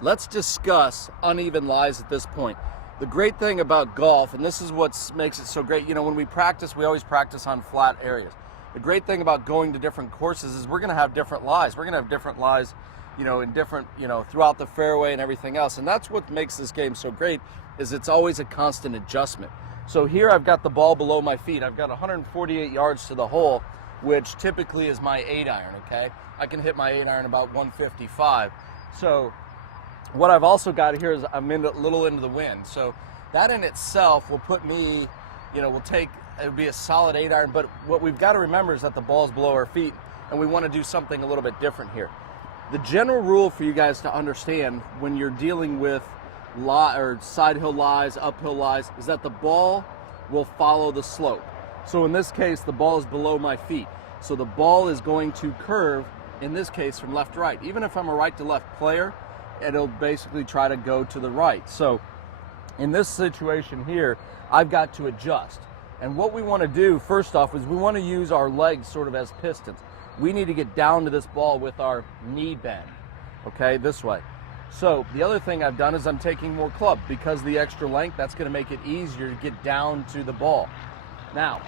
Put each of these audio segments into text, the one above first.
Let's discuss uneven lies at this point. The great thing about golf, and this is what makes it so great, when we practice, we always practice on flat areas. The great thing about going to different courses is we're going to have different lies. We're going to have different lies, in different, throughout the fairway and everything else. And that's what makes this game so great, is it's always a constant adjustment. So here I've got the ball below my feet. I've got 148 yards to the hole, which typically is my 8-iron, okay? I can hit my 8-iron about 155. So what I've also got here is I'm a little into the wind. So that in itself will put me, it'll be a solid 8-iron, but what we've got to remember is that the ball's below our feet, and we want to do something a little bit different here. The general rule for you guys to understand when you're dealing with side hill lies, uphill lies, is that the ball will follow the slope. So in this case, the ball is below my feet. So the ball is going to curve, in this case, from left to right. Even if I'm a right to left player, it'll basically try to go to the right. So in this situation here, I've got to adjust. And what we want to do, first off, is we want to use our legs sort of as pistons. We need to get down to this ball with our knee bend, okay, this way. So the other thing I've done is I'm taking more club. Because of the extra length, that's going to make it easier to get down to the ball. Now,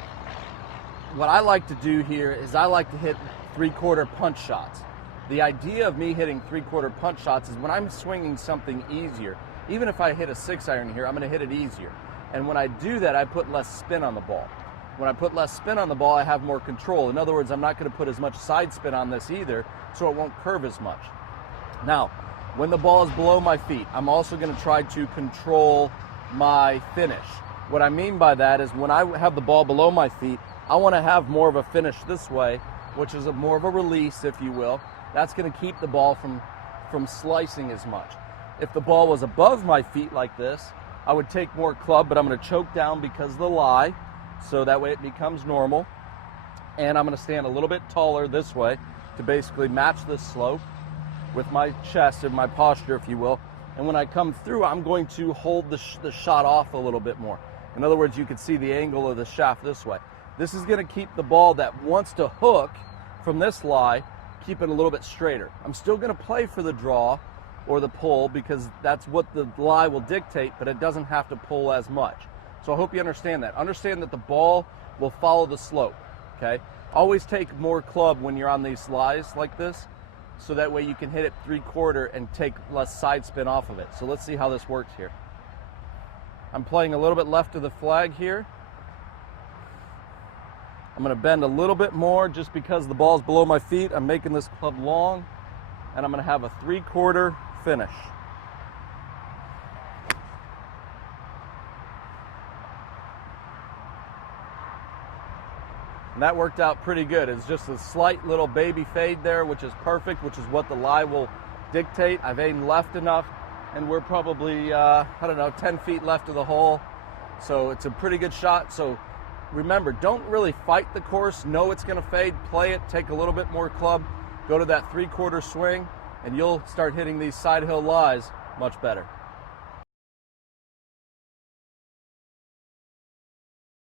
what I like to do here is I like to hit 3/4 punch shots. The idea of me hitting 3/4 punch shots is when I'm swinging something easier, even if I hit a 6-iron here, I'm going to hit it easier. And when I do that, I put less spin on the ball. When I put less spin on the ball, I have more control. In other words, I'm not going to put as much side spin on this either, so it won't curve as much. Now, when the ball is below my feet, I'm also going to try to control my finish. What I mean by that is when I have the ball below my feet, I want to have more of a finish this way, which is more of a release, if you will. That's going to keep the ball from slicing as much. If the ball was above my feet like this, I would take more club, but I'm going to choke down because of the lie, so that way it becomes normal. And I'm going to stand a little bit taller this way to basically match this slope with my chest and my posture, if you will. And when I come through, I'm going to hold the shot off a little bit more. In other words, you can see the angle of the shaft this way. This is going to keep the ball that wants to hook from this lie, keep it a little bit straighter. I'm still going to play for the draw or the pull because that's what the lie will dictate, but it doesn't have to pull as much. So I hope you understand that. Understand that the ball will follow the slope, okay? Always take more club when you're on these lies like this, so that way you can hit it 3/4 and take less side spin off of it. So let's see how this works here. I'm playing a little bit left of the flag here. I'm going to bend a little bit more just because the ball's below my feet. I'm making this club long, and I'm going to have a 3/4 finish. And that worked out pretty good. It's just a slight little baby fade there, which is perfect, which is what the lie will dictate. I've aimed left enough, and we're probably, 10 feet left of the hole. So it's a pretty good shot. So remember, don't really fight the course. Know it's going to fade. Play it. Take a little bit more club. Go to that 3/4 swing, and you'll start hitting these side hill lies much better.